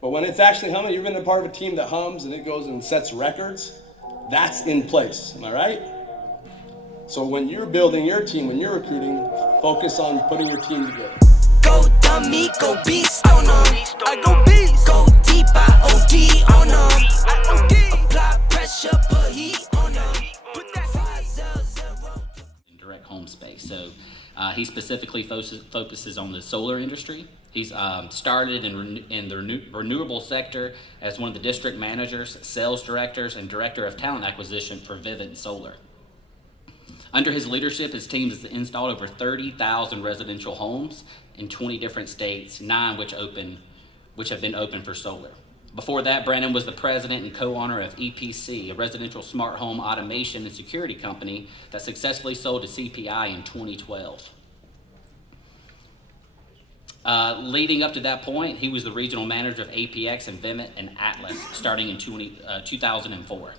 But when it's actually humming, you've been a part of a team that hums and it goes and sets records, that's in place, am I right? So when you're building your team, when you're recruiting, focus on putting your team together. Go dummy, go beast on them. I go beast. Go deep, I OD on them. Apply pressure, put heat on them. Put that 500. Direct home space. So he specifically focuses on the solar industry. He's started in the renewable sector as one of the district managers, sales directors, and director of talent acquisition for Vivint Solar. Under his leadership, his team has installed over 30,000 residential homes in 20 different states, 9 which have been open for solar. Before that, Brendan was the president and co-owner of EPC, a residential smart home automation and security company that successfully sold to CPI in 2012. Leading up to that point, he was the regional manager of APX and Vivint and Atlas, starting in 2004.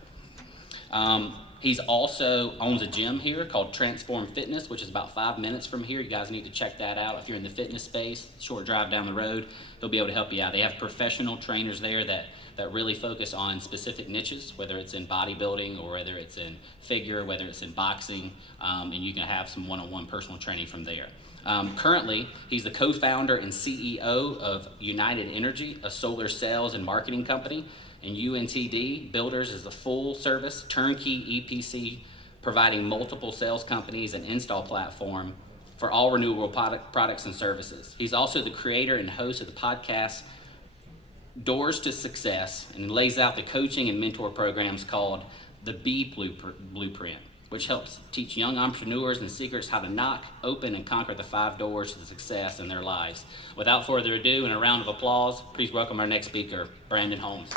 He's also owns a gym here called Transform Fitness, which is about 5 minutes from here. You guys need to check that out. If you're in the fitness space, short drive down the road, they'll be able to help you out. They have professional trainers there that really focus on specific niches, whether it's in bodybuilding or whether it's in figure, whether it's in boxing, and you can have some one-on-one personal training from there. Currently, he's the co-founder and CEO of United Energy, a solar sales and marketing company. And UNTD Builders is a full-service turnkey EPC providing multiple sales companies and install platform for all renewable products and services. He's also the creator and host of the podcast Doors to Success and lays out the coaching and mentor programs called the B Blueprint, which helps teach young entrepreneurs and seekers how to knock, open, and conquer the 5 doors to success in their lives. Without further ado, and a round of applause, please welcome our next speaker, Brendan Holmes.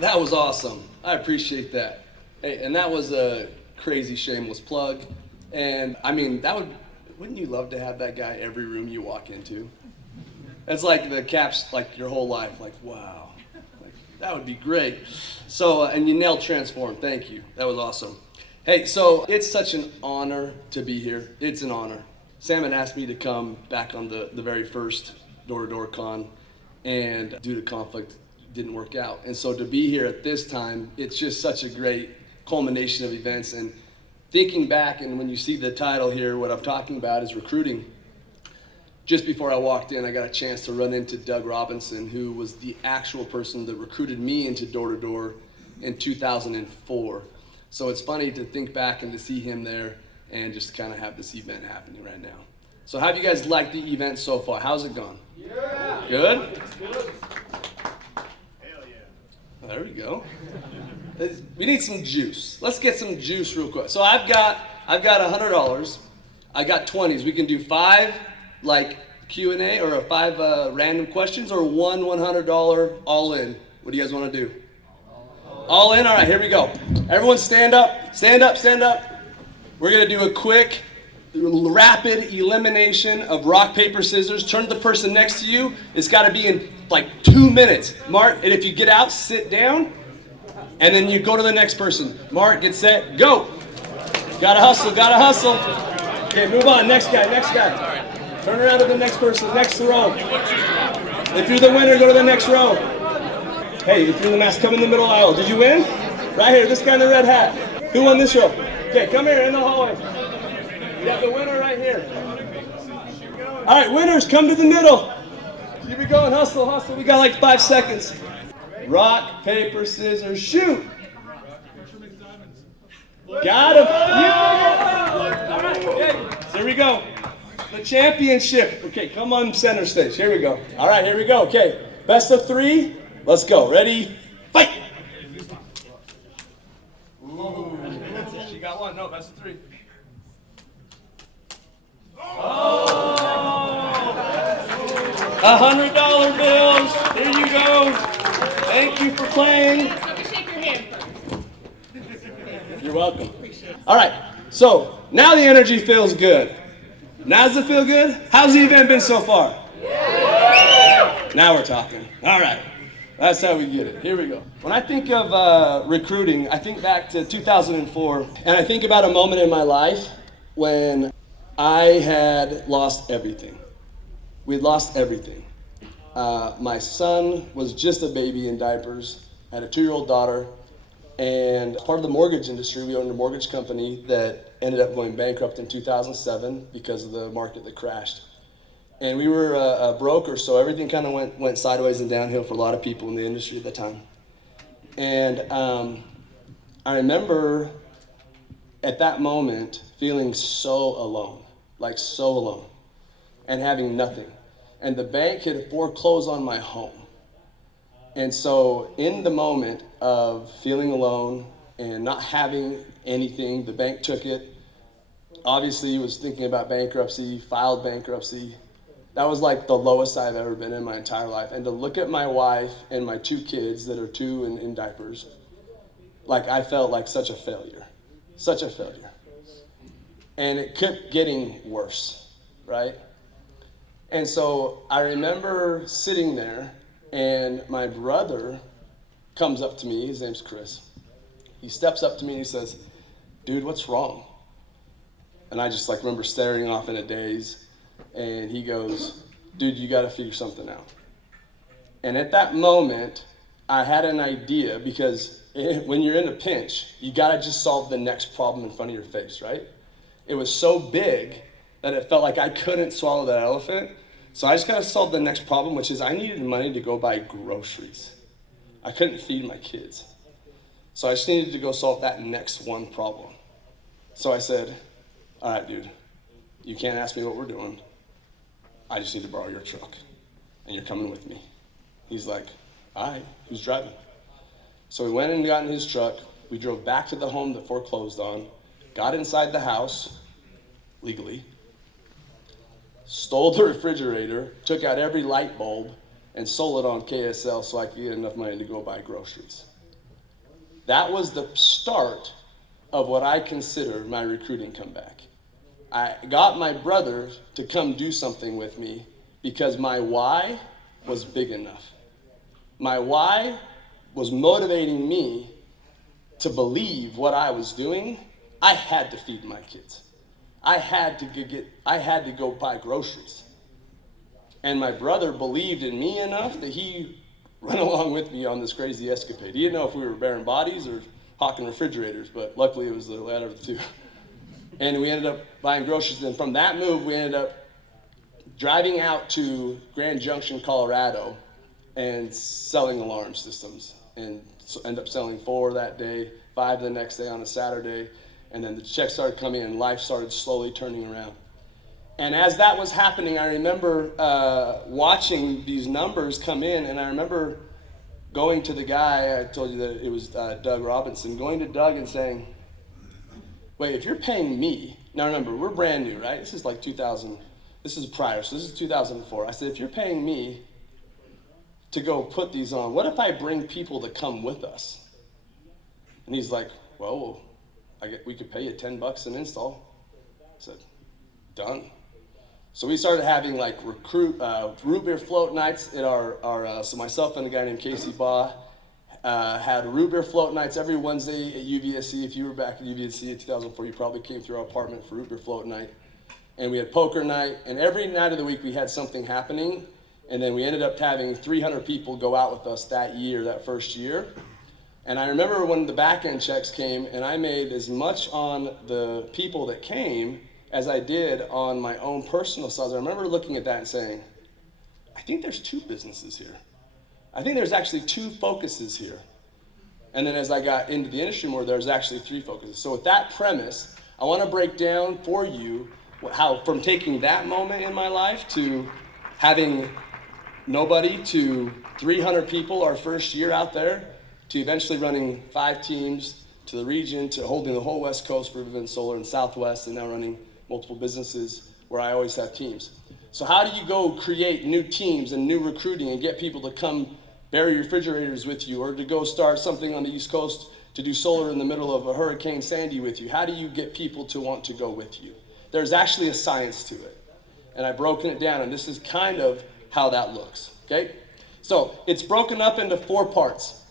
That was awesome. I appreciate that. Hey, and that was a crazy shameless plug. And I mean, wouldn't you love to have that guy every room you walk into? It's like the caps, like your whole life, like, wow. That would be great. So, and you nailed Transform. Thank you. That was awesome. Hey, so it's such an honor to be here. It's an honor. Sam had asked me to come back on the very first Door-to-Door Con, and due to conflict, didn't work out. And so to be here at this time, it's just such a great culmination of events. And thinking back, and when you see the title here, what I'm talking about is recruiting. Just before I walked in, I got a chance to run into Doug Robinson, who was the actual person that recruited me into Door-to-Door in 2004. So it's funny to think back and to see him there and just kind of have this event happening right now. So how have you guys liked the event so far? How's it gone? Yeah. Good? Good. Hell yeah. There we go. We need some juice. Let's get some juice real quick. So I've got $100. I got 20s. We can do 5 like Q&A or 5 random questions, or one $100 all in. What do you guys want to do? All in? All right, here we go. Everyone stand up, stand up, stand up. We're going to do a quick, rapid elimination of rock, paper, scissors. Turn to the person next to you. It's got to be in like 2 minutes. Mark, and if you get out, sit down, and then you go to the next person. Mark, get set, go. Gotta hustle, gotta hustle. Okay, move on, next guy, next guy. Turn around to the next person, next row. If you're the winner, go to the next row. Hey, if you're in the mask, come in the middle aisle. Did you win? Right here, this guy in the red hat. Who won this row? Okay, come here in the hallway. We got the winner right here. All right, winners, come to the middle. Keep it going, hustle, hustle. We got like 5 seconds. Rock, paper, scissors, shoot. Got him. Okay, there we go. The championship. Okay, come on center stage. Here we go. All right, here we go. Okay, best of 3. Let's go. Ready? Fight. Ooh. She got one. No, best of 3. Oh! $100 bills. Here you go. Thank you for playing. Shake your hand. You're welcome. All right, so now the energy feels good. Now does it feel good? How's the event been so far? Yeah. Now we're talking. All right, that's how we get it. Here we go. When I think of recruiting, I think back to 2004, and I think about a moment in my life when I had lost everything. We had lost everything. My son was just a baby in diapers. I had a 2-year-old daughter. And part of the mortgage industry, we owned a mortgage company that ended up going bankrupt in 2007 because of the market that crashed. And we were a broker, so everything kind of went sideways and downhill for a lot of people in the industry at the time. And I remember at that moment feeling so alone, like so alone, and having nothing. And the bank had foreclosed on my home. And so in the moment of feeling alone and not having anything, the bank took it. Obviously, he was thinking about bankruptcy, filed bankruptcy. That was like the lowest I've ever been in my entire life. And to look at my wife and my 2 kids that are 2 and in diapers, like I felt like such a failure. And it kept getting worse, right? And so I remember sitting there, and my brother comes up to me. His name's Chris. He steps up to me and he says, "Dude, what's wrong?" And I just remember staring off in a daze. And he goes, "Dude, you got to figure something out." And at that moment, I had an idea, because when you're in a pinch, you got to just solve the next problem in front of your face, right? It was so big that it felt like I couldn't swallow that elephant. So I just got to solve the next problem, which is I needed money to go buy groceries. I couldn't feed my kids. So I just needed to go solve that next one problem. So I said, "All right, dude, you can't ask me what we're doing. I just need to borrow your truck, and you're coming with me." He's like, "All right, who's driving?" So we went and got in his truck. We drove back to the home that foreclosed on, got inside the house, legally, stole the refrigerator, took out every light bulb, and sold it on KSL so I could get enough money to go buy groceries. That was the start of what I consider my recruiting comeback. I got my brother to come do something with me because my why was big enough. My why was motivating me to believe what I was doing. I had to feed my kids. I had to go buy groceries. And my brother believed in me enough that he went along with me on this crazy escapade. He didn't know if we were bearing bodies or hawking refrigerators, but luckily it was the latter of the two. And we ended up buying groceries. And from that move, we ended up driving out to Grand Junction, Colorado, and selling alarm systems. And so ended up selling 4 that day, 5 the next day on a Saturday. And then the checks started coming in, and life started slowly turning around. And as that was happening, I remember watching these numbers come in, and I remember going to the guy, I told you that it was Doug Robinson, going to Doug and saying, "Wait, if you're paying me," now remember, we're brand new, right? This is like 2000, this is prior, so this is 2004. I said, "If you're paying me to go put these on, what if I bring people to come with us?" And he's like, "Well, we could pay you $10 an install." I said, "Done." So we started having root beer float nights at so myself and a guy named Casey Baugh had root beer float nights every Wednesday at UVSC. If you were back at UVSC in 2004, you probably came through our apartment for root beer float night. And we had poker night, and every night of the week we had something happening. And then we ended up having 300 people go out with us that first year. And I remember when the back end checks came, and I made as much on the people that came as I did on my own personal sales. I remember looking at that and saying, I think there's 2 businesses here. I think there's actually 2 focuses here. And then as I got into the industry more, there's actually 3 focuses. So with that premise, I want to break down for you how from taking that moment in my life to having nobody to 300 people our first year out there, to eventually running 5 teams, to the region, to holding the whole West Coast for Vivint Solar and Southwest, and now running multiple businesses where I always have teams. So how do you go create new teams and new recruiting and get people to come bury refrigerators with you, or to go start something on the East Coast to do solar in the middle of a Hurricane Sandy with you? How do you get people to want to go with you? There's actually a science to it. And I've broken it down, and this is kind of how that looks, okay? So it's broken up into 4 parts.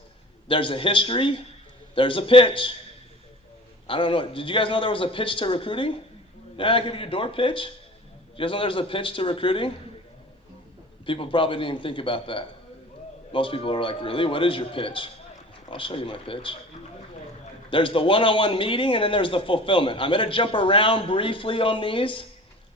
There's a history, there's a pitch. I don't know, did you guys know there was a pitch to recruiting? Yeah, I give you your door pitch. You guys know there's a pitch to recruiting? People probably didn't even think about that. Most people are like, really? What is your pitch? I'll show you my pitch. There's the one-on-one meeting, and then there's the fulfillment. I'm going to jump around briefly on these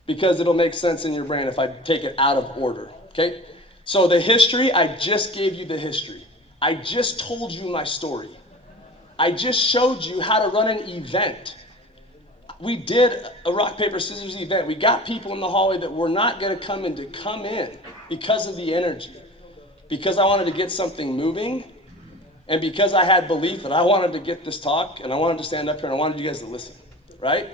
because it'll make sense in your brain if I take it out of order, okay? So the history, I just gave you the history. I just told you my story. I just showed you how to run an event. We did a rock, paper, scissors event. We got people in the hallway that were not going to come in because of the energy, because I wanted to get something moving, and because I had belief that I wanted to get this talk, and I wanted to stand up here, and I wanted you guys to listen, right?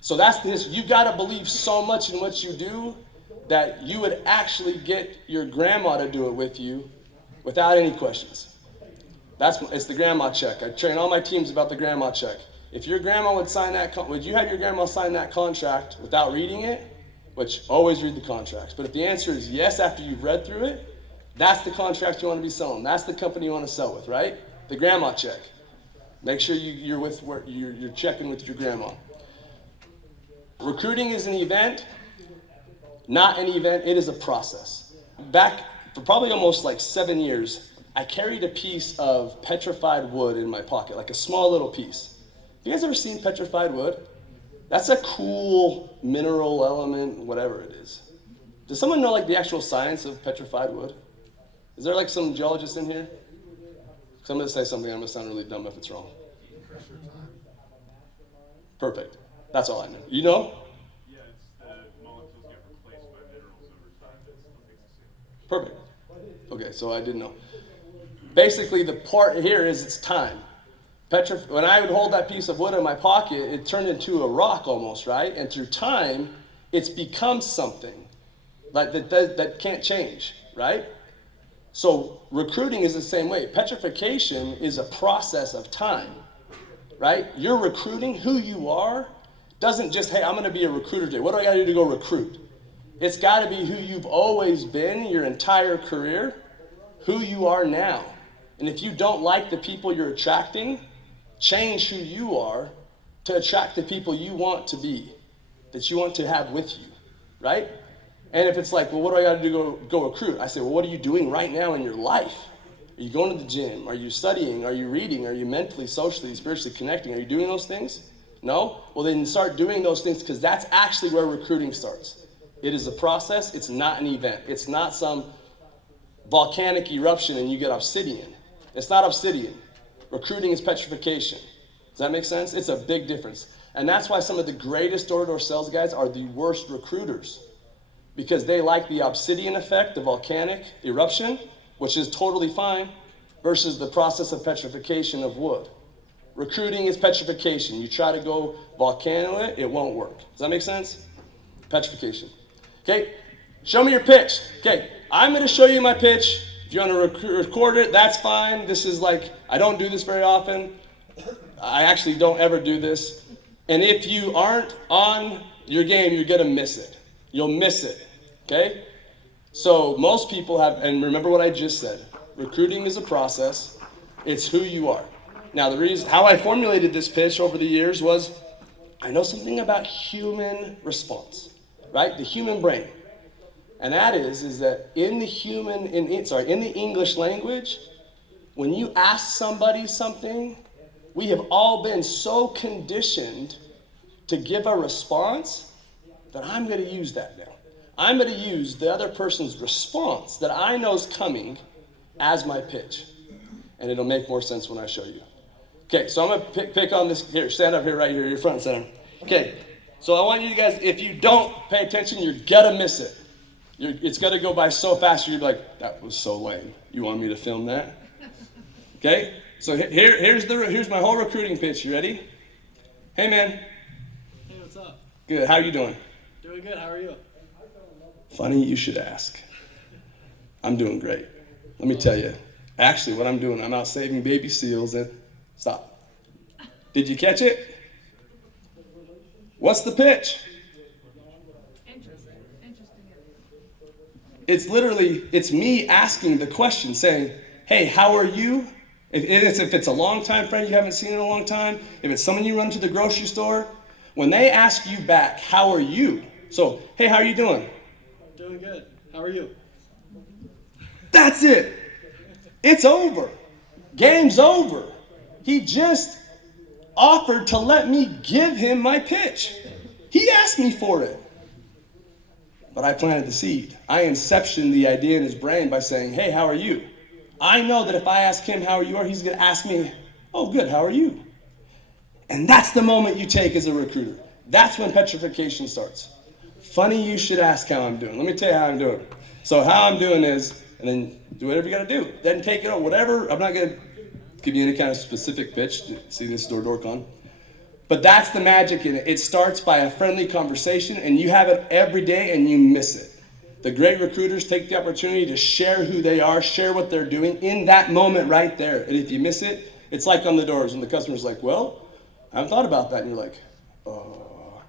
So that's this. You've got to believe so much in what you do that you would actually get your grandma to do it with you without any questions. It's the grandma check. I train all my teams about the grandma check. If your grandma would sign that, would you have your grandma sign that contract without reading it? Which, always read the contracts. But if the answer is yes after you've read through it, that's the contract you want to be selling. That's the company you want to sell with, right? The grandma check. Make sure you're checking with your grandma. Recruiting is an event, not an event. It is a process. Back for probably almost like 7 years, I carried a piece of petrified wood in my pocket, like a small little piece. You guys ever seen petrified wood? That's a cool mineral element, whatever it is. Does someone know like the actual science of petrified wood? Is there like some geologists in here? Because I'm going to say something, I'm going to sound really dumb if it's wrong. Perfect. That's all I know. You know? Yeah, it's the molecules get replaced by minerals over time. That's what makes it safe. Perfect. Okay, so I didn't know. Basically, the part here is it's time. When I would hold that piece of wood in my pocket, it turned into a rock almost, right? And through time, it's become something like that can't change, right? So recruiting is the same way. Petrification is a process of time, right? You're recruiting who you are. Doesn't just, hey, I'm going to be a recruiter today. What do I got to do to go recruit? It's got to be who you've always been your entire career, who you are now. And if you don't like the people you're attracting, change who you are to attract the people you want to be, that you want to have with you, right? And if it's like, well, what do I got to do to go recruit? I say, well, what are you doing right now in your life? Are you going to the gym? Are you studying? Are you reading? Are you mentally, socially, spiritually connecting? Are you doing those things? No? Well, then start doing those things because that's actually where recruiting starts. It is a process. It's not an event. It's not some volcanic eruption and you get obsidian. It's not obsidian. Recruiting is petrification. Does that make sense? It's a big difference. And that's why some of the greatest door-to-door sales guys are the worst recruiters, because they like the obsidian effect, the volcanic eruption, which is totally fine, versus the process of petrification of wood. Recruiting is petrification. You try to go volcano it won't work. Does that make sense? Petrification. Okay, show me your pitch. Okay, I'm going to show you my pitch. If you want to record it, that's fine. This is like, I don't do this very often. I actually don't ever do this. And if you aren't on your game, you're going to miss it. You'll miss it, okay? So most people have, and remember what I just said, recruiting is a process. It's who you are. Now, the reason, how I formulated this pitch over the years was, I know something about human response, right? The human brain. And that is that in the English language, when you ask somebody something, we have all been so conditioned to give a response that I'm going to use that now. I'm going to use the other person's response that I know is coming as my pitch. And it'll make more sense when I show you. Okay, so I'm going to pick on this. Here, stand up here, right here, you're front and center. Okay, so I want you guys, if you don't pay attention, you're going to miss it. It's going to go by so fast, you're like, that was so lame. You want me to film that? Okay, so here's my whole recruiting pitch. You ready? Hey, man. Hey, what's up? Good, how you doing? Doing good, how are you? Funny you should ask. I'm doing great. Let me tell you. Actually, what I'm doing, I'm out saving baby seals and... Stop. Did you catch it? What's the pitch? Interesting. It's me asking the question, saying, hey, how are you? If it's a longtime friend you haven't seen in a long time, if it's someone you run to the grocery store, When they ask you back, how are you? So, hey, how are you doing? Doing good. How are you? That's it. It's over. Game's over. He just offered to let me give him my pitch. He asked me for it. But I planted the seed. I inceptioned the idea in his brain by saying, hey, how are you? I know that if I ask him how are you, he's going to ask me, oh, good, how are you? And that's the moment you take as a recruiter. That's when petrification starts. Funny you should ask how I'm doing. Let me tell you how I'm doing. So how I'm doing is, and then do whatever you got to do. Then take it on, whatever. I'm not going to give you any kind of specific pitch. See, this is D2DCON. But that's the magic in it. It starts by a friendly conversation, and you have it every day, and you miss it. The great recruiters take the opportunity to share who they are, share what they're doing in that moment right there. And if you miss it, it's like on the doors when the customer's like, well, I haven't thought about that. And you're like, oh.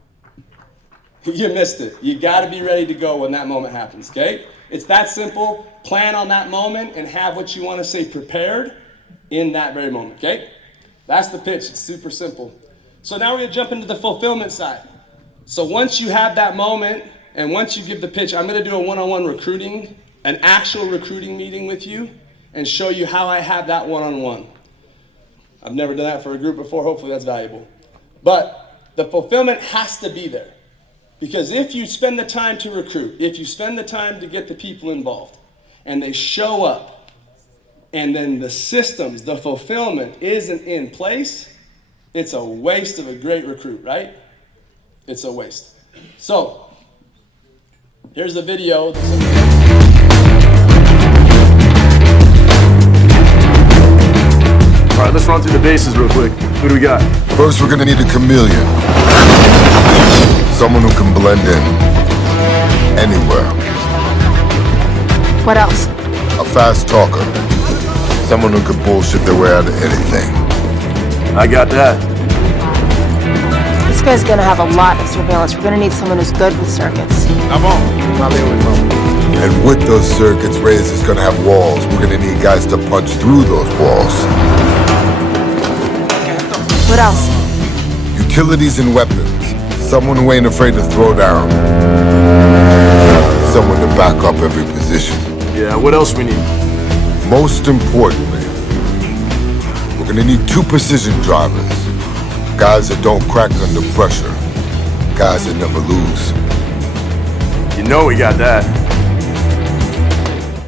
You missed it. You got to be ready to go when that moment happens, okay? It's that simple. Plan on that moment and have what you want to say prepared in that very moment, okay? That's the pitch. It's super simple. So now we're going to jump into the fulfillment side. So once you have that moment and once you give the pitch, I'm going to do a one-on-one recruiting, an actual recruiting meeting with you and show you how I have that one-on-one. I've never done that for a group before. Hopefully that's valuable. But the fulfillment has to be there. Because if you spend the time to recruit, if you spend the time to get the people involved, and they show up, and then the systems, the fulfillment isn't in place, it's a waste of a great recruit, right? It's a waste. So, here's a video. All right, let's run through the bases real quick. Who do we got? First, we're gonna need a chameleon. Someone who can blend in anywhere. What else? A fast talker. Someone who can bullshit their way out of anything. I got that. This guy's gonna have a lot of surveillance. We're gonna need someone who's good with circuits. And with those circuits, Reyes is gonna have walls. We're gonna need guys to punch through those walls. What else? Utilities and weapons. Someone who ain't afraid to throw down. Someone to back up every position. Yeah, what else we need? Most importantly, we're gonna need 2 precision drivers. Guys that don't crack under pressure. Guys that never lose. You know we got that.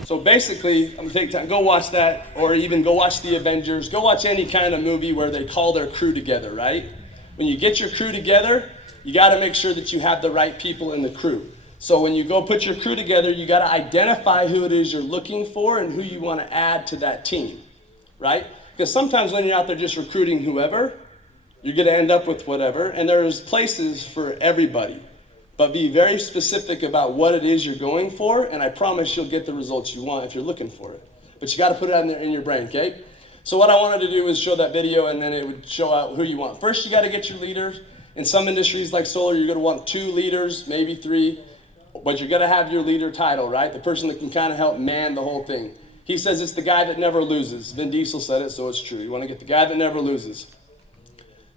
So basically, I'm gonna take time, go watch that, or even go watch The Avengers, go watch any kind of movie where they call their crew together, right? When you get your crew together, you gotta make sure that you have the right people in the crew. So when you go put your crew together, you gotta identify who it is you're looking for and who you wanna add to that team, right? Because sometimes when you're out there just recruiting whoever, you're gonna end up with whatever, and there's places for everybody. But be very specific about what it is you're going for, and I promise you'll get the results you want if you're looking for it. But you gotta put it in your brain, okay? So what I wanted to do was show that video, and then it would show out who you want. First, you gotta get your leaders. In some industries like solar, you're gonna want 2 leaders, maybe 3, but you're gonna have your leader title, right? The person that can kind of help man the whole thing. He says it's the guy that never loses. Vin Diesel said it, so it's true. You wanna get the guy that never loses.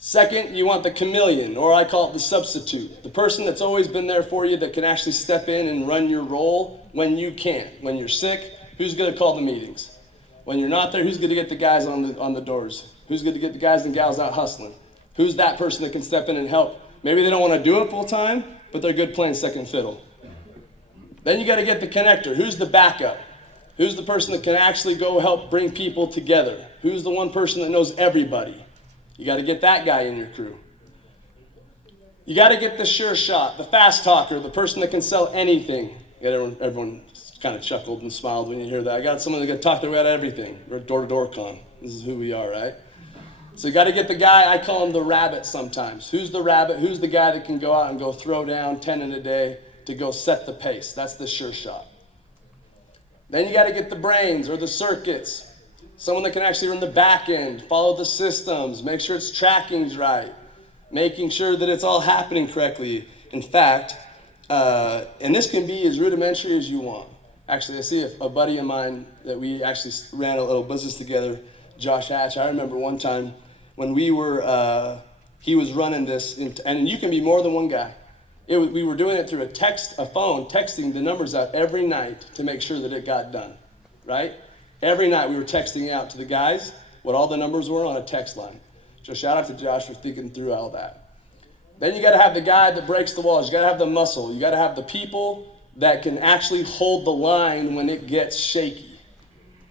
Second, you want the chameleon, or I call it the substitute. The person that's always been there for you that can actually step in and run your role when you can't. When you're sick, who's gonna call the meetings? When you're not there, who's gonna get the guys on the doors? Who's gonna get the guys and gals out hustling? Who's that person that can step in and help? Maybe they don't wanna do it full time, but they're good playing second fiddle. Then you gotta get the connector. Who's the backup? Who's the person that can actually go help bring people together? Who's the one person that knows everybody? You got to get that guy in your crew. You got to get the sure shot, the fast talker, the person that can sell anything. Everyone kind of chuckled and smiled when you hear that. I got someone that can talk their way out of everything. We're D2DCON. This is who we are, right? So you got to get the guy, I call him the rabbit sometimes. Who's the rabbit? Who's the guy that can go out and go throw down 10 in a day to go set the pace? That's the sure shot. Then you got to get the brains or the circuits. Someone that can actually run the back end, follow the systems, make sure it's tracking's right, making sure that it's all happening correctly. In fact, and this can be as rudimentary as you want. Actually, I see a buddy of mine that we actually ran a little business together, Josh Hatch. I remember one time when we were he was running this, and you can be more than one guy. We were doing it through a phone, texting the numbers out every night to make sure that it got done, right? Every night we were texting out to the guys what all the numbers were on a text line. So shout out to Josh for thinking through all that. Then you got to have the guy that breaks the walls. You got to have the muscle. You got to have the people that can actually hold the line when it gets shaky.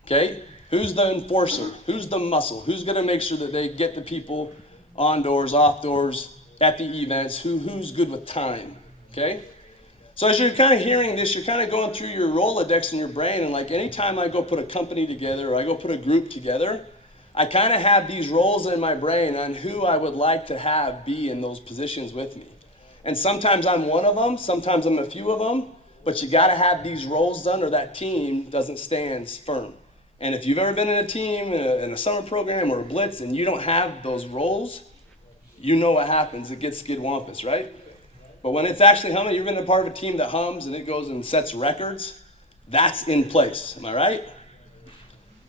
Okay? Who's the enforcer? Who's the muscle? Who's going to make sure that they get the people on doors, off doors, at the events? Who's good with time? Okay? So as you're kind of hearing this, you're kind of going through your Rolodex in your brain, and like anytime I go put a company together or I go put a group together, I kind of have these roles in my brain on who I would like to have be in those positions with me. And sometimes I'm one of them, sometimes I'm a few of them, but you got to have these roles done or that team doesn't stand firm. And if you've ever been in a team, in a summer program or a blitz, and you don't have those roles, you know what happens. It gets skidwampus, right? But when it's actually humming, you've been a part of a team that hums and it goes and sets records, that's in place, am I right?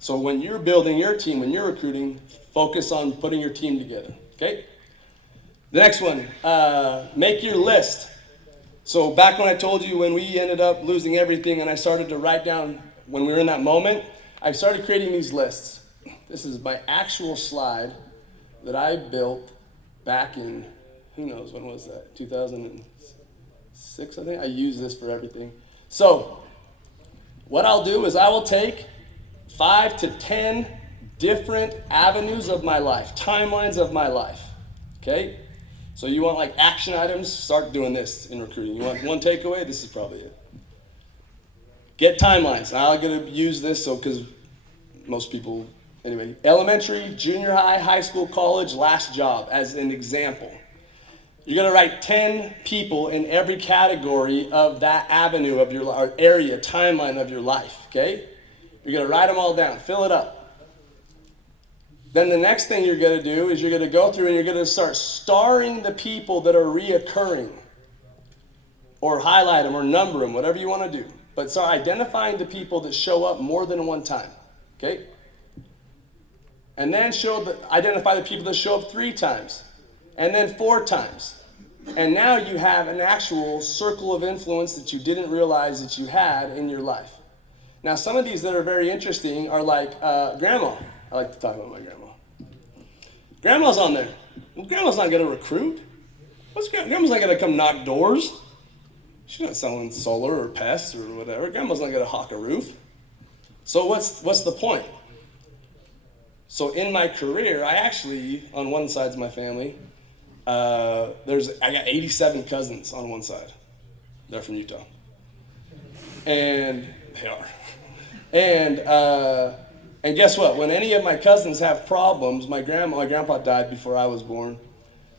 So when you're building your team, when you're recruiting, focus on putting your team together, okay? The next one, make your list. So back when I told you when we ended up losing everything and I started to write down when we were in that moment, I started creating these lists. This is my actual slide that I built back in, who knows, when was that? 2006, I think? I use this for everything. So what I'll do is I will take 5 to 10 different avenues of my life, timelines of my life, okay? So you want like action items, start doing this in recruiting. You want one takeaway? This is probably it. Get timelines. I'm going to use this because most people, anyway, elementary, junior high, high school, college, last job as an example. You're going to write 10 people in every category of that avenue of your or area, timeline of your life, okay? You're going to write them all down, fill it up. Then the next thing you're going to do is you're going to go through and you're going to start starring the people that are reoccurring, or highlight them or number them, whatever you want to do. But start identifying the people that show up more than one time, okay? And then identify the people that show up 3 times, and then 4 times. And now you have an actual circle of influence that you didn't realize that you had in your life. Now, some of these that are very interesting are like grandma. I like to talk about my grandma. Grandma's on there. Well, grandma's not going to recruit. Grandma's not going to come knock doors. She's not selling solar or pests or whatever. Grandma's not going to hawk a roof. So what's the point? So in my career, I actually, on one side of my family, I got 87 cousins on one side. They're from Utah. And they are. And guess what? When any of my cousins have problems, my grandpa died before I was born.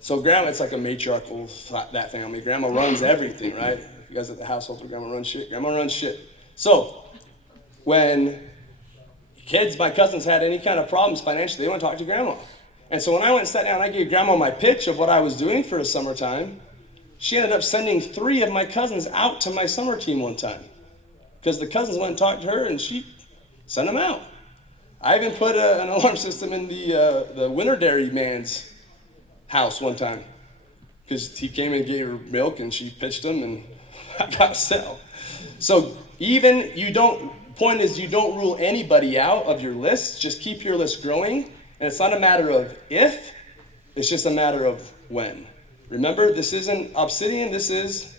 So grandma, it's like a matriarchal, that family. Grandma runs everything, right? You guys at the household where grandma runs shit? Grandma runs shit. So when my cousins had any kind of problems financially, they went to talk to grandma. And so when I went and sat down, I gave grandma my pitch of what I was doing for the summertime. She ended up sending 3 of my cousins out to my summer team one time, because the cousins went and talked to her and she sent them out. I even put an alarm system in the winter dairy man's house one time, because he came and gave her milk and she pitched him and I got a sell. So point is you don't rule anybody out of your list. Just keep your list growing. And it's not a matter of if, it's just a matter of when. Remember, this isn't obsidian, this is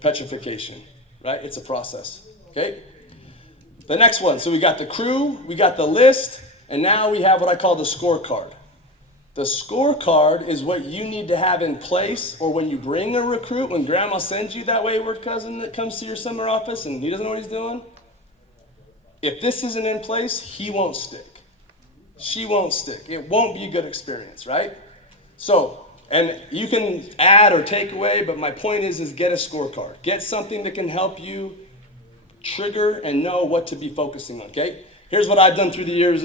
petrification, right? It's a process, okay? The next one, so we got the crew, we got the list, and now we have what I call the scorecard. The scorecard is what you need to have in place, or when you bring a recruit, when grandma sends you that wayward cousin that comes to your summer office and he doesn't know what he's doing, if this isn't in place, he won't stick. She won't stick. It won't be a good experience, right? So, and you can add or take away, but my point is get a scorecard. Get something that can help you trigger and know what to be focusing on, okay? Here's what I've done through the years.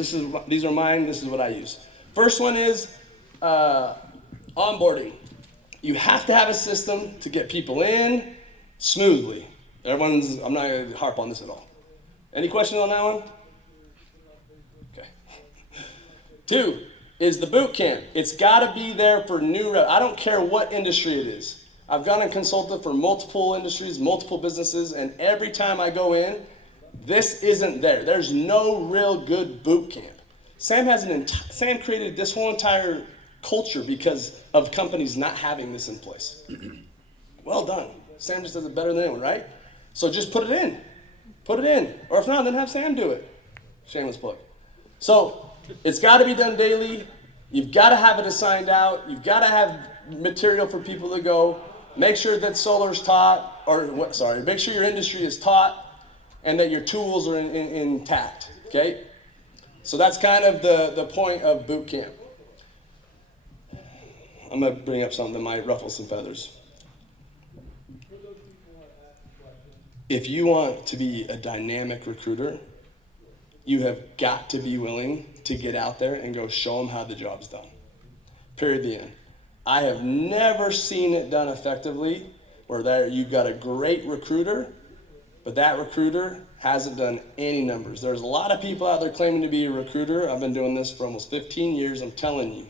These are mine. This is what I use. First one is onboarding. You have to have a system to get people in smoothly. I'm not going to harp on this at all. Any questions on that one? Okay. 2, is the boot camp. It's got to be there for new rep. I don't care what industry it is. I've gone and consulted for multiple industries, multiple businesses, and every time I go in, this isn't there. There's no real good boot camp. Sam created this whole entire culture because of companies not having this in place. Well done. Sam just does it better than anyone, right? So just put it in. Put it in. Or if not, then have Sam do it. Shameless plug. So it's got to be done daily. You've got to have it assigned out. You've got to have material for people to go. Make sure that solar's taught, make sure your industry is taught and that your tools are intact, okay? So that's kind of the point of boot camp. I'm gonna bring up something that might ruffle some feathers. If you want to be a dynamic recruiter, you have got to be willing to get out there and go show them how the job's done. Period, the end. I have never seen it done effectively where you've got a great recruiter, but that recruiter hasn't done any numbers. There's a lot of people out there claiming to be a recruiter. I've been doing this for almost 15 years. I'm telling you,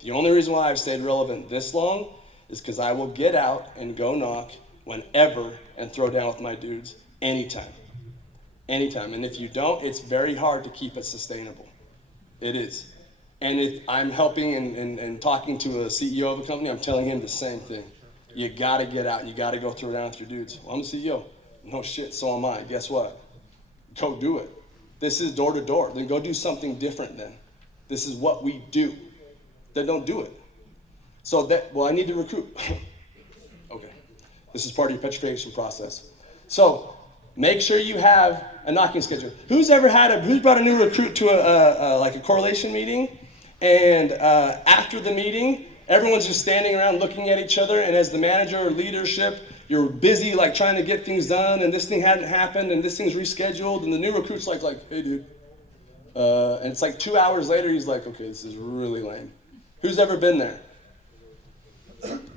the only reason why I've stayed relevant this long is because I will get out and go knock whenever and throw down with my dudes anytime. Anytime. And if you don't, it's very hard to keep it sustainable. It is. And if I'm helping and talking to a CEO of a company, I'm telling him the same thing. You gotta get out and you gotta go throw down with your dudes. Well, I'm the CEO. No shit, so am I. Guess what? Go do it. This is door to door. Then go do something different then. This is what we do. Then don't do it. So I need to recruit. Okay. This is part of your petrification process. So make sure you have a knocking schedule. Who's brought a new recruit to a correlation meeting, and after the meeting, everyone's just standing around looking at each other, and as the manager or leadership, you're busy trying to get things done, and this thing hadn't happened, and this thing's rescheduled, and the new recruit's like, hey dude. And it's 2 hours later, he's like, okay, this is really lame. Who's ever been there?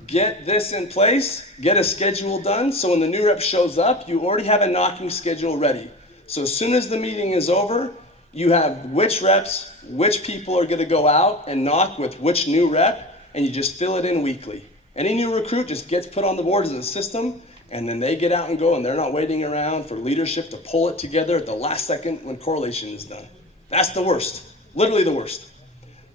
Get this in place, get a schedule done, so when the new rep shows up, you already have a knocking schedule ready. So as soon as the meeting is over, you have which reps, which people are gonna go out and knock with which new rep, and you just fill it in weekly. Any new recruit just gets put on the board as a system, and then they get out and go, and they're not waiting around for leadership to pull it together at the last second when correlation is done. That's the worst, literally the worst.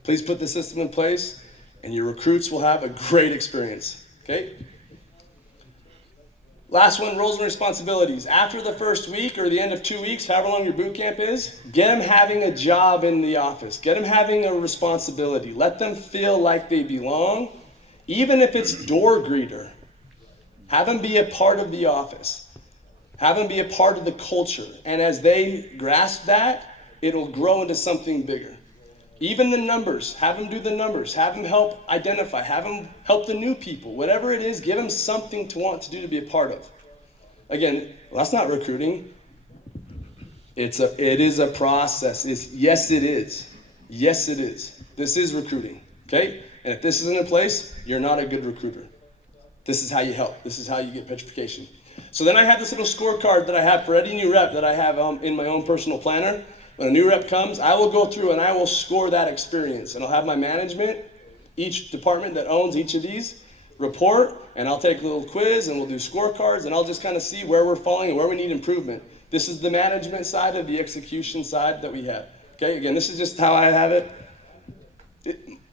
Please put the system in place, and your recruits will have a great experience, okay? Last one, roles and responsibilities. After the first week or the end of 2 weeks, however long your boot camp is, get them having a job in the office. Get them having a responsibility. Let them feel like they belong, even if it's door greeter. Have them be a part of the office. Have them be a part of the culture. And as they grasp that, it'll grow into something bigger. Even the numbers, have them do the numbers, have them help identify, have them help the new people, whatever it is, give them something to want to do to be a part of. Again, that's not recruiting. It is a process. Yes, it is. Yes, it is. This is recruiting, okay? And if this isn't in place, you're not a good recruiter. This is how you help. This is how you get petrification. So then I have this little scorecard that I have for any new rep that I have in my own personal planner. When a new rep comes, I will go through and I will score that experience. And I'll have my management, each department that owns each of these, report, and I'll take a little quiz and we'll do scorecards, and I'll just kind of see where we're falling and where we need improvement. This is the management side of the execution side that we have. Okay, again, this is just how I have it.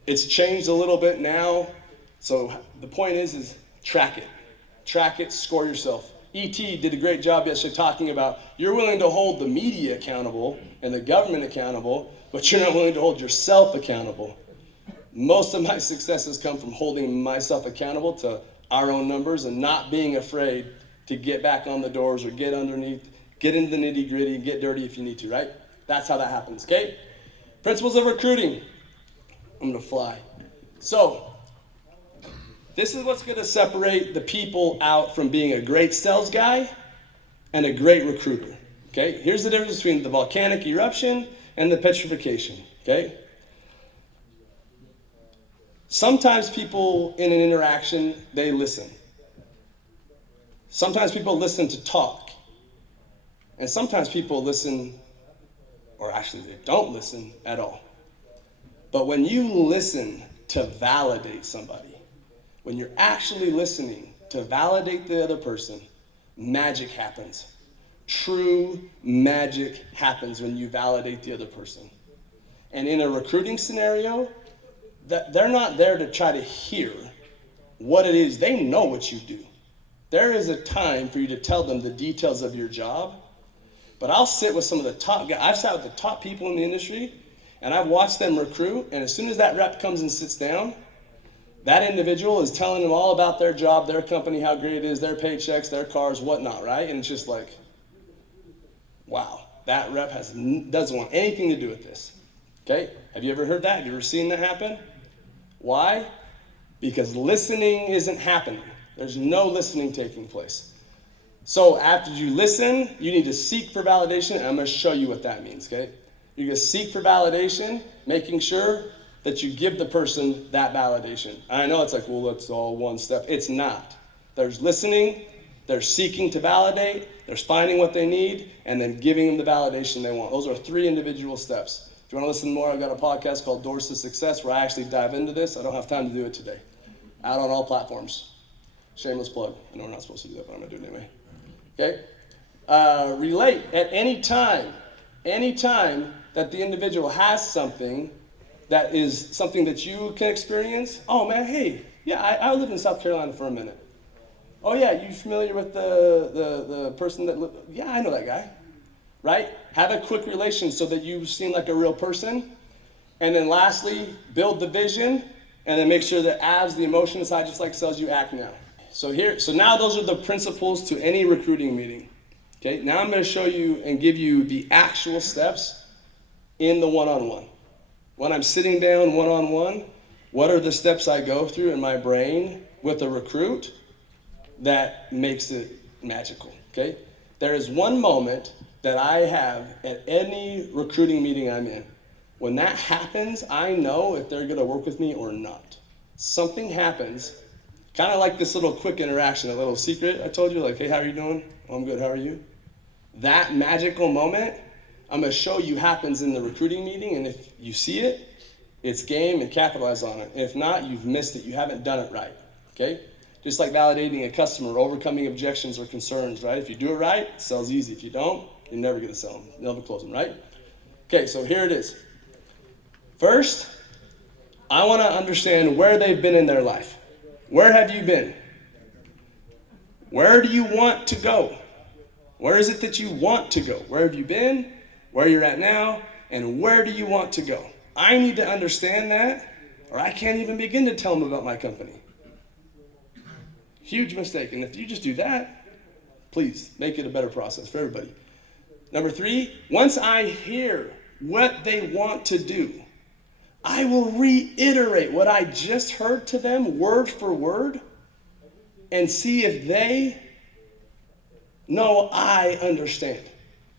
It's changed a little bit now. So the point is track it. Track it, score yourself. E.T. did a great job yesterday talking about you're willing to hold the media accountable and the government accountable, but you're not willing to hold yourself accountable. Most of my successes come from holding myself accountable to our own numbers and not being afraid to get back on the doors or get underneath, get into the nitty gritty and get dirty if you need to, right? That's how that happens, okay? Principles of recruiting. I'm gonna fly. So, this is what's gonna separate the people out from being a great sales guy and a great recruiter, okay? Here's the difference between the volcanic eruption and the petrification, okay? Sometimes people in an interaction, they listen. Sometimes people listen to talk. And sometimes people listen, or actually they don't listen at all. But when you listen to validate somebody, when you're actually listening to validate the other person, magic happens. True magic happens when you validate the other person. And in a recruiting scenario, that they're not there to try to hear what it is. They know what you do. There is a time for you to tell them the details of your job. But I'll sit with some of the top guys. I've sat with the top people in the industry, and I've watched them recruit, and as soon as that rep comes and sits down, that individual is telling them all about their job, their company, how great it is, their paychecks, their cars, whatnot, right? And it's just like, wow, that rep doesn't want anything to do with this. Okay? Have you ever heard that? Have you ever seen that happen? Why? Because listening isn't happening. There's no listening taking place. So after you listen, you need to seek for validation, and I'm going to show you what that means, okay? You're going to seek for validation, making sure that you give the person that validation. I know it's like, well, that's all one step. It's not. There's listening, there's seeking to validate, there's finding what they need, and then giving them the validation they want. Those are 3 individual steps. If you want to listen more, I've got a podcast called Doors to Success where I actually dive into this. I don't have time to do it today. Out on all platforms. Shameless plug. I know we're not supposed to do that, but I'm going to do it anyway. Okay? Relate at any time that the individual has something that is something that you can experience. Oh man, hey, yeah, I lived in South Carolina for a minute. Oh yeah, you familiar with the person that lived? Yeah, I know that guy. Right? Have a quick relation so that you seem like a real person. And then lastly, build the vision, and then make sure that as the emotion side, just like sales, you act now. So now those are the principles to any recruiting meeting. Okay, now I'm going to show you and give you the actual steps in the one-on-one. When I'm sitting down one-on-one, what are the steps I go through in my brain with a recruit that makes it magical, okay? There is one moment that I have at any recruiting meeting I'm in. When that happens, I know if they're going to work with me or not. Something happens, kind of like this little quick interaction, a little secret I told you, like, hey, how are you doing? Oh, I'm good, how are you? That magical moment, I'm going to show you happens in the recruiting meeting, and if you see it, it's game and capitalize on it. If not, you've missed it. You haven't done it right, okay? Just like validating a customer, overcoming objections or concerns, right? If you do it right, it sells easy. If you don't, you're never going to sell them. You'll never close them, right? Okay, so here it is. First, I want to understand where they've been in their life. Where have you been? Where do you want to go? Where is it that you want to go? Where have you been? Where you're at now? And where do you want to go? I need to understand that, or I can't even begin to tell them about my company. Huge mistake. And if you just do that, please make it a better process for everybody. Number 3, once I hear what they want to do, I will reiterate what I just heard to them word for word and see if they know I understand.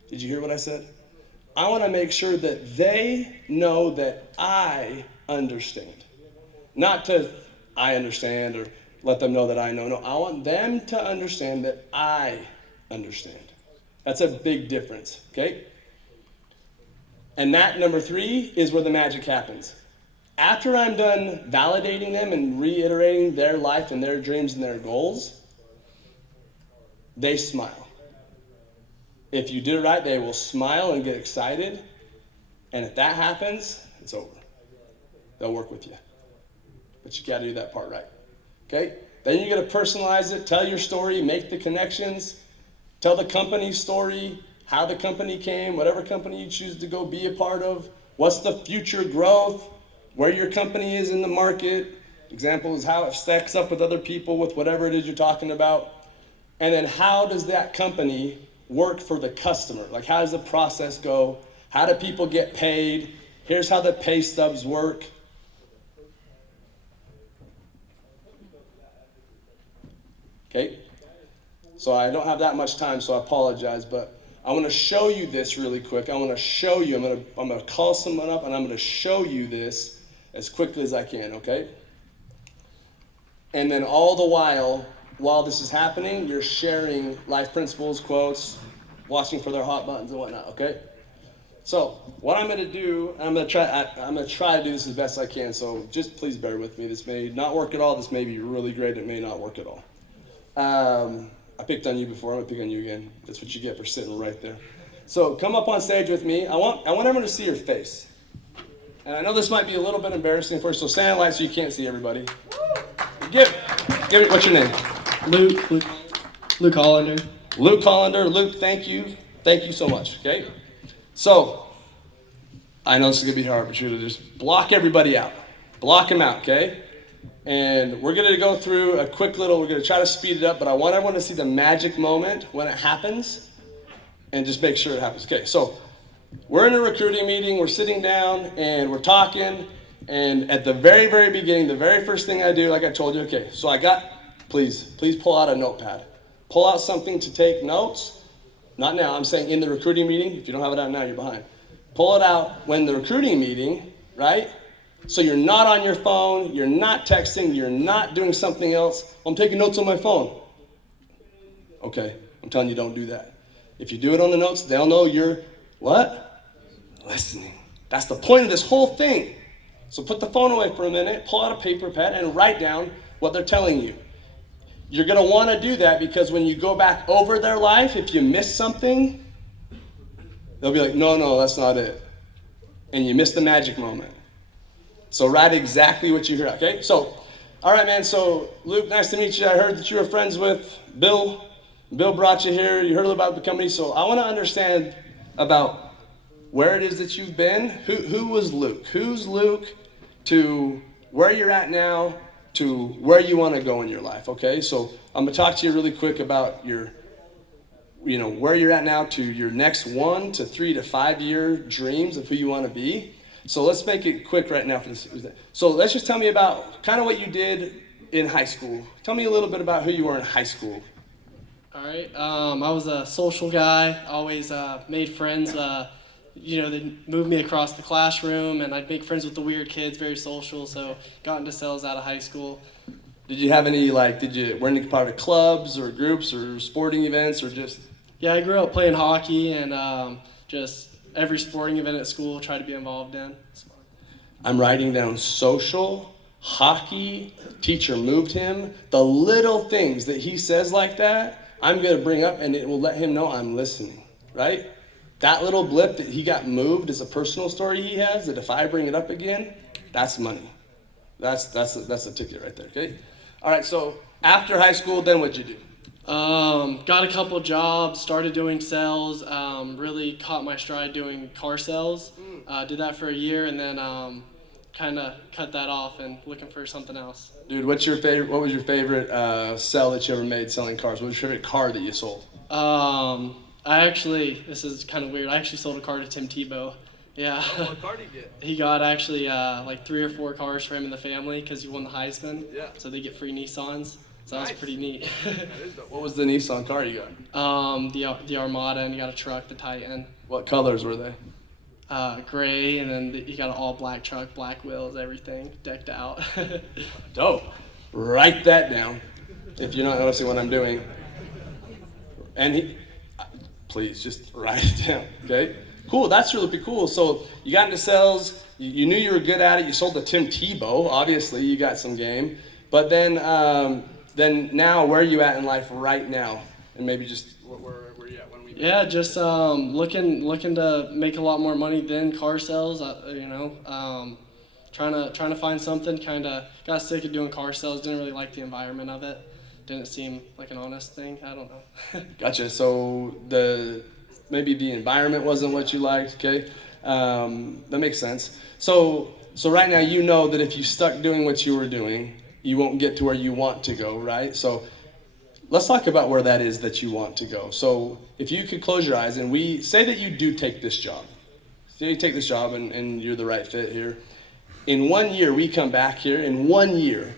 Did you hear what I said? I want to make sure that they know that I understand. Not to I understand or let them know that I know. No, I want them to understand that I understand. That's a big difference, okay? And that, number 3, is where the magic happens. After I'm done validating them and reiterating their life and their dreams and their goals, they smile. If you do it right, they will smile and get excited. And if that happens, it's over. They'll work with you. But you got to do that part right. Okay? Then you got to personalize it, tell your story, make the connections, tell the company's story, how the company came, whatever company you choose to go be a part of, what's the future growth, where your company is in the market. Example is how it stacks up with other people with whatever it is you're talking about. And then how does that company work for the customer? Like, how does the process go? How do people get paid? Here's how the pay stubs work. Okay? So I don't have that much time, so I apologize, but I want to show you this really quick. I want to show you, I'm going to call someone up and I'm going to show you this as quickly as I can, okay? And then all the while this is happening, you're sharing life principles, quotes, watching for their hot buttons and whatnot, okay? So what I'm gonna do, I'm gonna try to do this as best I can. So just please bear with me. This may not work at all. This may be really great. It may not work at all. I picked on you before. I'm gonna pick on you again. That's what you get for sitting right there. So come up on stage with me. I want everyone to see your face. And I know this might be a little bit embarrassing for you, so stand in line so you can't see everybody. Give it. What's your name? Luke Hollander. Luke Hollander. Luke, thank you. Thank you so much. Okay. So, I know this is going to be hard, but you're going to just block everybody out. Block them out, okay? And we're going to go through a quick little, we're going to try to speed it up, but I want everyone to see the magic moment when it happens and just make sure it happens. Okay, so we're in a recruiting meeting, we're sitting down, and we're talking, and at the very, very beginning, the very first thing I do, like I told you, okay, so I got, please pull out a notepad. Pull out something to take notes. Not now, I'm saying in the recruiting meeting. If you don't have it out now, you're behind. Pull it out when the recruiting meeting, right? So you're not on your phone, you're not texting, you're not doing something else. I'm taking notes on my phone. Okay, I'm telling you, don't do that. If you do it on the notes, they'll know you're, what? Listening. That's the point of this whole thing. So put the phone away for a minute, pull out a paper pad, and write down what they're telling you. You're going to want to do that because when you go back over their life, if you miss something, they'll be like, no, that's not it. And you miss the magic moment. So write exactly what you hear, okay? So, all right, man. So, Luke, nice to meet you. I heard that you were friends with Bill. Bill brought you here. You heard a little about the company. So I want to understand about where it is that you've been. Who was Luke? Who's Luke to where you're at now? To where you want to go in your life, okay? So I'm going to talk to you really quick about your, where you're at now to your next 1 to 3 to 5 year dreams of who you want to be. So let's make it quick right now for this. So let's just tell me about kind of what you did in high school. Tell me a little bit about who you were in high school. All right. I was a social guy. Always made friends. They moved me across the classroom, and I'd make friends with the weird kids, very social, so got into sales out of high school. Did you have any, were any part of clubs or groups or sporting events or just? Yeah, I grew up playing hockey, and just every sporting event at school tried to be involved in. I'm writing down social, hockey, teacher moved him. The little things that he says like that, I'm going to bring up, and it will let him know I'm listening, right? That little blip that he got moved is a personal story he has that if I bring it up again, that's money. That's a ticket right there, okay? All right, so after high school, then what'd you do? Got a couple jobs, started doing sales, really caught my stride doing car sales. Did that for a year and then kind of cut that off and looking for something else. Dude, what was your favorite sell that you ever made selling cars? What was your favorite car that you sold? This is kind of weird. I actually sold a car to Tim Tebow. Yeah. Oh, what car did he get? He got actually 3 or 4 cars for him and the family because he won the Heisman. Yeah. So they get free Nissans. So that was pretty neat. What was the Nissan car you got? The Armada, and you got a truck, the Titan. What colors were they? Gray, and then you got an all black truck, black wheels, everything decked out. Dope. Write that down if you're not noticing what I'm doing. And please just write it down, okay? Cool, that's really cool. So you got into sales, you knew you were good at it, you sold to Tim Tebow, obviously you got some game. But then now, where are you at in life right now? And maybe just where are you at when we met? Yeah, just looking to make a lot more money than car sales. Trying to find something. Kind of got sick of doing car sales. Didn't really like the environment of it. Didn't seem like an honest thing. I don't know. Gotcha. So maybe the environment wasn't what you liked. Okay, that makes sense. So right now you know that if you stuck doing what you were doing, you won't get to where you want to go, right? So let's talk about where that is that you want to go. So if you could close your eyes and we say that you do take this job. Say you take this job and you're the right fit here. In 1 year, we come back here. In 1 year,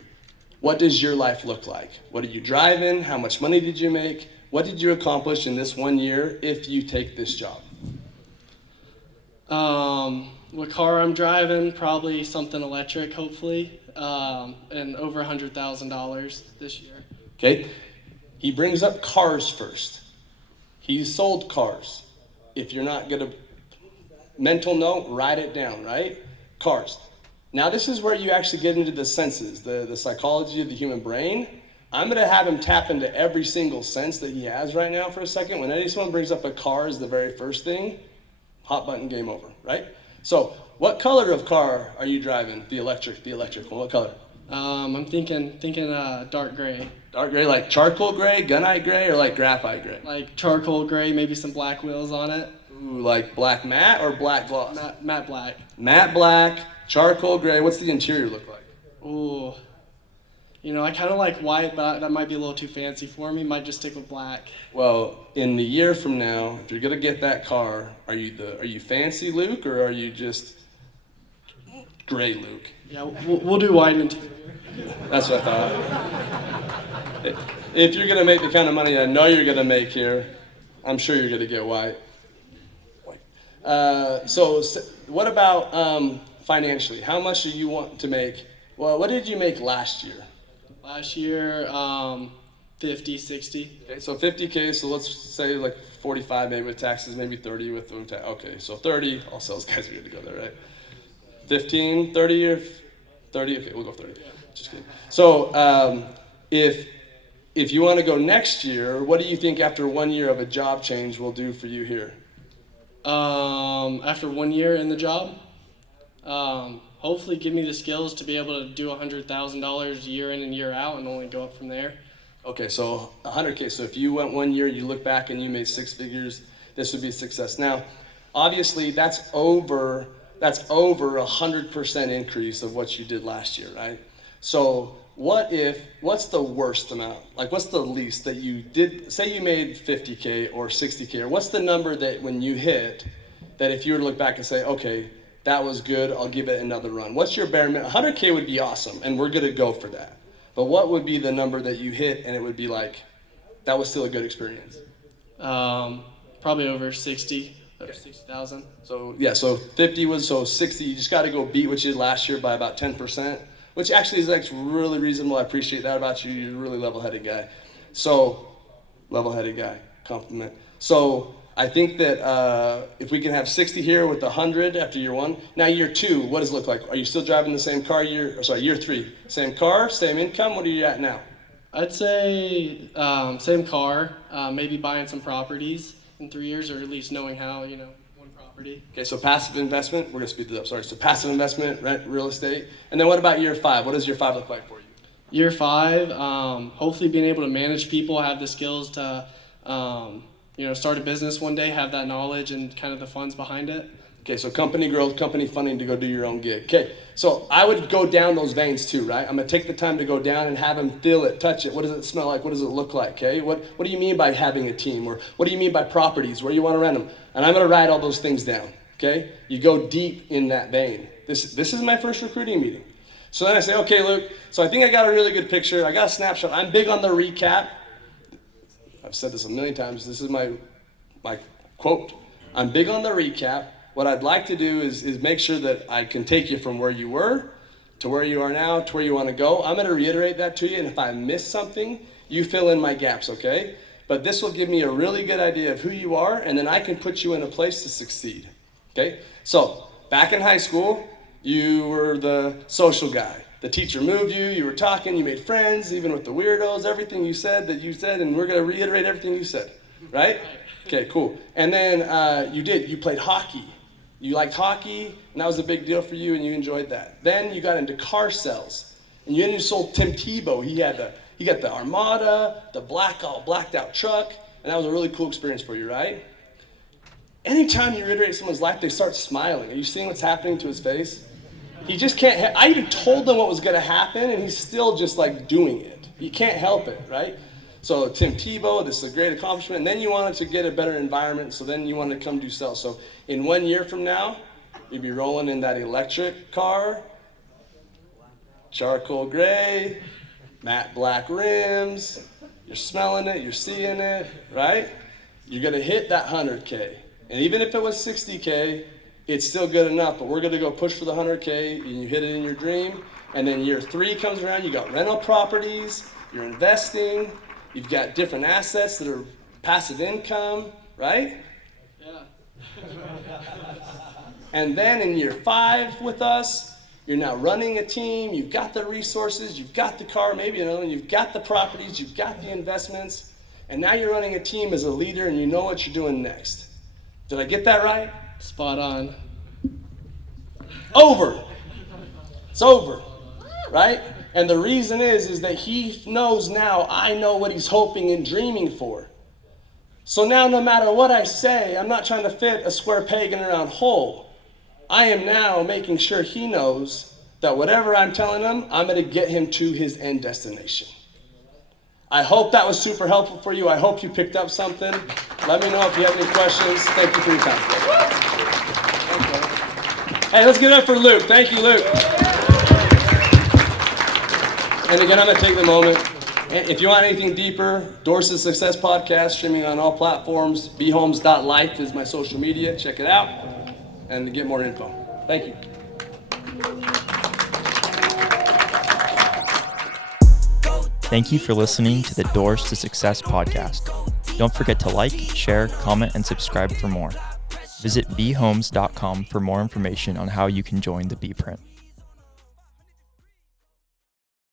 what does your life look like? What are you driving? How much money did you make? What did you accomplish in this 1 year if you take this job? What car I'm driving, probably something electric, hopefully, and over $100,000 this year. Okay, he brings up cars first. He sold cars. If you're not gonna, mental note, write it down, right? Cars. Now this is where you actually get into the senses, the psychology of the human brain. I'm gonna have him tap into every single sense that he has right now for a second. When anyone brings up a car as the very first thing, hot button, game over, right? So what color of car are you driving? The electric one, what color? I'm thinking dark gray. Dark gray, like charcoal gray, gunite gray, or like graphite gray? Like charcoal gray, maybe some black wheels on it. Ooh, like black matte or black gloss? Matte black. Matte black, charcoal gray. What's the interior look like? Ooh. You know, I kind of like white, but that might be a little too fancy for me. Might just stick with black. Well, in the year from now, if you're gonna get that car, are you fancy Luke or are you just gray Luke? Yeah, we'll do white interior. That's what I thought. If you're gonna make the kind of money I know you're gonna make here, I'm sure you're gonna get white. So what about financially? How much do you want to make? Well, what did you make last year? Last year, 50, 60. Okay, so 50K, so let's say like 45 maybe with taxes, maybe 30 with okay, so 30, all sales guys are good to go there, right? 15, 30 or 30, okay, we'll go 30. Just kidding. So if you want to go next year, what do you think after 1 year of a job change will do for you here? After 1 year in the job, hopefully give me the skills to be able to do $100,000 year in and year out and only go up from there. Okay, so 100K. So if you went 1 year, you look back and you made six figures, this would be a success. Now, obviously that's over 100% increase of what you did last year, right? So what's the worst amount? Like what's the least that you did, say you made 50K or 60K, or what's the number that when you hit, that if you were to look back and say, okay, that was good, I'll give it another run. What's your bare minimum? 100K would be awesome, and we're gonna go for that. But what would be the number that you hit and it would be like, that was still a good experience? Probably over 60, over 60,000. So yeah, so 50 was, so 60, you just gotta go beat what you did last year by about 10%, which actually is like really reasonable. I appreciate that about you. You're a really level-headed guy. So, level-headed guy, compliment. So, I think that if we can have 60 here with 100 after year one. Now year two, what does it look like? Are you still driving the same car year three? Same car, same income? What are you at now? I'd say same car, maybe buying some properties in 3 years, or at least knowing how, one property. Okay, so passive investment, we're gonna speed this up, sorry. So passive investment, rent, real estate. And then what about year five? What does year five look like for you? Year five, hopefully being able to manage people, have the skills to start a business one day, have that knowledge and kind of the funds behind it. Okay, so company growth, company funding to go do your own gig. Okay, so I would go down those veins too, right? I'm gonna take the time to go down and have them feel it, touch it. What does it smell like? What does it look like? Okay, what do you mean by having a team? Or what do you mean by properties? Where you wanna rent them? And I'm gonna write all those things down, okay? You go deep in that vein. This is my first recruiting meeting. So then I say, okay, Luke, so I think I got a really good picture. I got a snapshot. I'm big on the recap. I've said this a million times. This is my quote. I'm big on the recap. What I'd like to do is make sure that I can take you from where you were to where you are now to where you want to go. I'm going to reiterate that to you, and if I miss something, you fill in my gaps, okay? But this will give me a really good idea of who you are, and then I can put you in a place to succeed, okay? So, back in high school, you were the social guy. The teacher moved you, you were talking, you made friends, even with the weirdos, everything you said, and we're going to reiterate everything you said, right? Okay, cool. And then you played hockey. You liked hockey, and that was a big deal for you, and you enjoyed that. Then you got into car sales, and you sold Tim Tebow. He got the Armada, the blacked out truck, and that was a really cool experience for you, right? Anytime you reiterate someone's life, they start smiling. Are you seeing what's happening to his face? He just can't, I even told him what was gonna happen, and he's still just like doing it. You can't help it, right? So Tim Tebow, this is a great accomplishment. And then you wanted to get a better environment, so then you wanted to come do sales. So in 1 year from now, you'd be rolling in that electric car, charcoal gray, matte black rims, you're smelling it, you're seeing it, right? You're gonna hit that 100K. And even if it was 60K, it's still good enough, but we're gonna go push for the 100K, and you hit it in your dream. And then year three comes around, you got rental properties, you're investing, you've got different assets that are passive income, right? Yeah. And then in year 5 with us, you're now running a team, you've got the resources, you've got the car, maybe another one, you've got the properties, you've got the investments, and now you're running a team as a leader and you know what you're doing next. Did I get that right? Spot on. Over. It's over, right? And the reason is that he knows now I know what he's hoping and dreaming for. So now no matter what I say, I'm not trying to fit a square peg in a round hole. I am now making sure he knows that whatever I'm telling him, I'm going to get him to his end destination. I hope that was super helpful for you. I hope you picked up something. Let me know if you have any questions. Thank you for your time. Hey, let's give it up for Luke. Thank you, Luke. And again, I'm going to take the moment. If you want anything deeper, Doors to Success podcast, streaming on all platforms. B.Holmes.life is my social media. Check it out. And to get more info. Thank you. Thank you for listening to the Doors to Success podcast. Don't forget to like, share, comment, and subscribe for more. Visit bhomes.com for more information on how you can join the B Print.